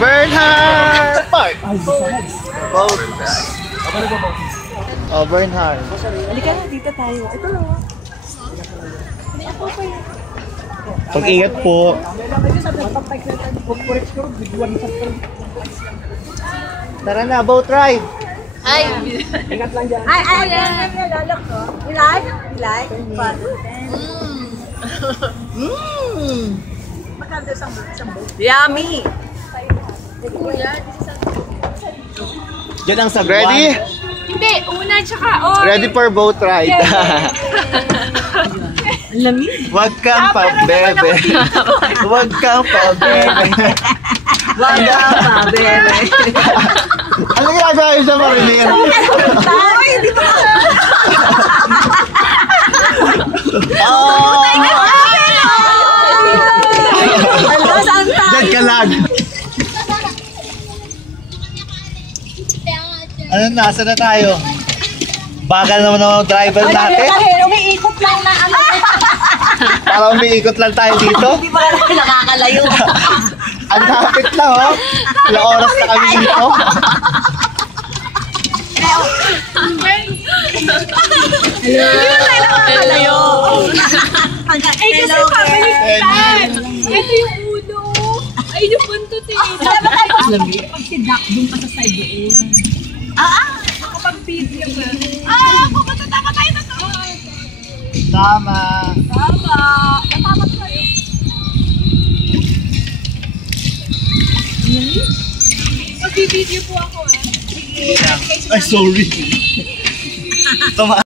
Bernhard Park! Boat. Oh, Bernhard. Halika na, dito tayo. Ito lang. Pag-ingat po. Tara na, boat ride! Ay! Ingat lang dyan. Ay! Lalak ko. Ilay? Ilay? Magkano isang boat? Yummy! Diyan ang sagwan. Ready? Hindi, una tsaka on. Ready for boat ride. Lamig. Wag kang pa-bebe. Wag kang pa-bebe. Wag kang pa-bebe. Ano ginagawa yun sa marinir? Ay, hindi ba? Oh! Ano, saan tayo? Diyan ka lang. Ano, nasa na tayo? Bagal naman ang driver natin. Umiikot lang na ano. Para umiikot lang tayo dito. Hindi ba nakakalayo? Ang lapit lang, oh. Ilang oras na kami dito. Hindi ba tayo nakakalayo? Ay, kasi pabalik tayo. Ito yung ulo. Ay, yung buntot eh. Pag si Doc, doon pa sa side doon. Nakapag-video ka. Pupunta tama tayo na to. Tama. Natama tayo. Mag-video po ako Ay, sorry. Tama.